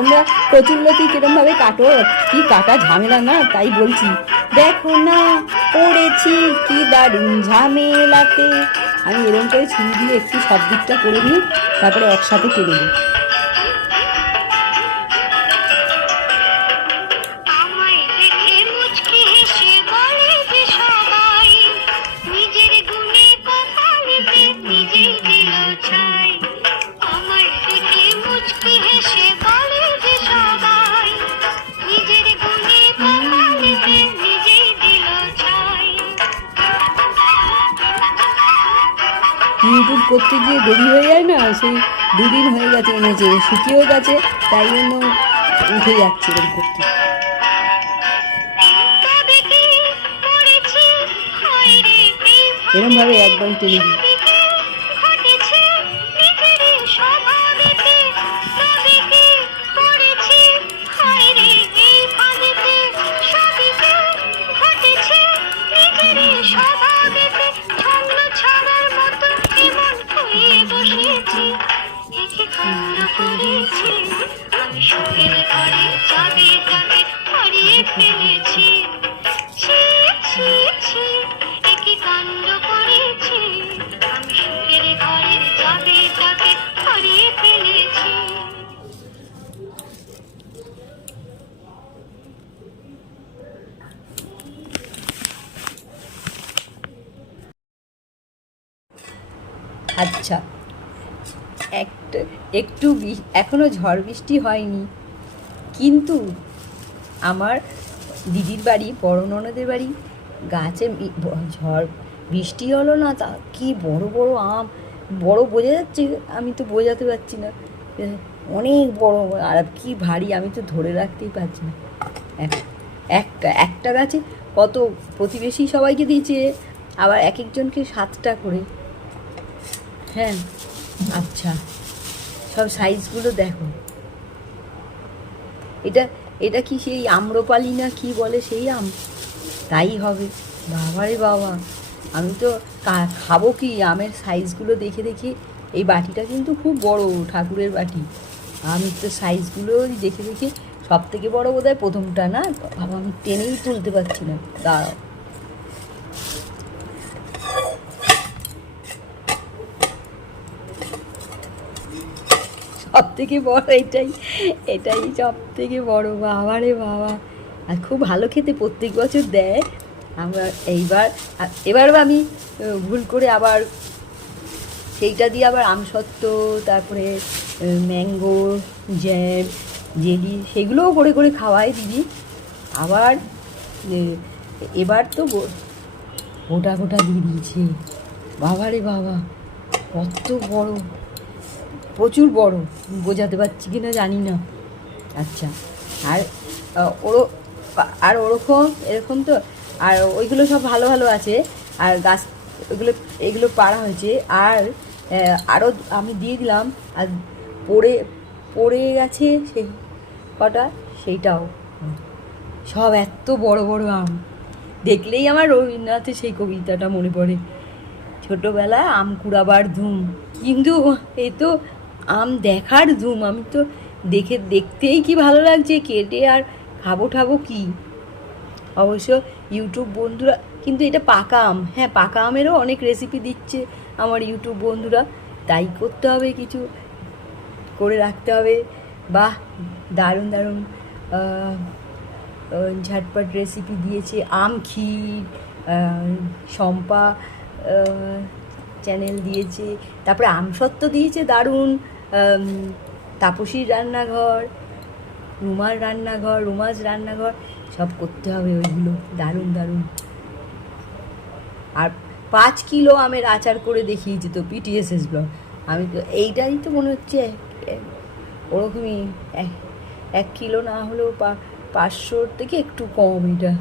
তোমরা কচুরলতি কিরমভাবে কাটো, কি কাটা ঝামেলা না, তাই বলছি। দেখো না পড়েছি কি দারুণ ঝামেলাতে। আমি এরকম করে ছুরি দিয়ে একটু সব দিকটা করে নিই, তারপরে একসাথে কেটে দিই। ইউটিউব করতে গিয়ে দেরি হয়ে যায় না, সেই 2 দিন হয়ে গেছে, এনেছে শুকিয়েও গেছে, তাই জন্য উঠে যাচ্ছে এরকম করতে। এরকমভাবে একদম টেনে দিই। আচ্ছা, একটু এখনো ঝড় বৃষ্টি হয়নি, কিন্তু আমার দিদির বাড়ি, বড় ননদের বাড়ি গাছে ঝড় বৃষ্টি হলো না, তা কি বড় বড় আম, বড় বোঝা যাচ্ছে, আমি তো বোঝাতে পারছি না, অনেক বড় আর কি ভারী, আমি তো ধরে রাখতেই পারছি না। একটা গাছে কত, প্রতিবেশী সবাইকে দিয়েছে, আবার এক একজনকে 7টা করে। হ্যাঁ, আচ্ছা, সব সাইজগুলো দেখো। এটা কি সেই আম্রপালি না কি বলে সেই আম? তাই হবে। বাবা রে বাবা, আমি তো খাবো কি আমের সাইজগুলো দেখে দেখে। এই বাটিটা কিন্তু খুব বড়, ঠাকুরের বাটি। আমি তো সাইজগুলো দেখে দেখে সব থেকে বড় বোধহয় প্রথমটা, না বাবা, আমি টেনেই তুলতে পারছি না, দাঁড়াও। সব থেকে বড় এটাই সব থেকে বড়। বাবা রে বাবা, আর খুব ভালো খেতে, প্রত্যেক বছর দেয়। এবার আমি ভুল করে আবার সেইটা দিয়ে আবার আমসত্ত্ব, তারপরে ম্যাঙ্গো জ্যাম, জেলি, সেগুলোও করে করে খাওয়াই দিদি। আবার এবার তো গোটা গোটা দিয়ে দিয়েছে। বাবা রে বাবা, কত বড়, প্রচুর বড়, বোঝাতে পারছি কি না জানি না। আচ্ছা, আর এরকম তো, আর ওইগুলো সব ভালো ভালো আছে, আর গাছ এগুলো পাড়া হয়েছে, আর আরও আমি দিয়ে দিলাম, আর পড়ে গেছে সেই কটা, সেইটাও সব এত বড় বড় আম। দেখলেই আমার রবীন্দ্রনাথের সেই কবিতাটা মনে পড়ে, ছোটোবেলায় আম কুড়াবার ধুম। কিন্তু এ তো আম দেখার ধুম, আমি তো দেখতেই কি ভালো লাগছে, কেটে আর খাবো কি। অবশ্য ইউটিউব বন্ধুরা, কিন্তু এটা পাকা আম, হ্যাঁ পাকা আমেরও অনেক রেসিপি দিচ্ছে আমার ইউটিউব বন্ধুরা, তাই করতে হবে, কিছু করে রাখতে হবে। বাহ, দারুণ দারুণ ঝটপট রেসিপি দিয়েছে। আম ক্ষীর, শম্পা চ্যানেল দিয়েছে, তারপরে আমসত্ত্ব দিয়েছে দারুণ, তাপসীর রান্নাঘর, রুমাজ রান্নাঘর, সব করতে হবে ওইগুলো, দারুণ দারুণ। আর 5 কিলো আমের আচার করে দেখিয়েছে তো PTSS ব্লগ। আমি তো এইটাই তো মনে হচ্ছে ওরকমই 1 কিলো না হলেও 500 থেকে একটু কম এটা।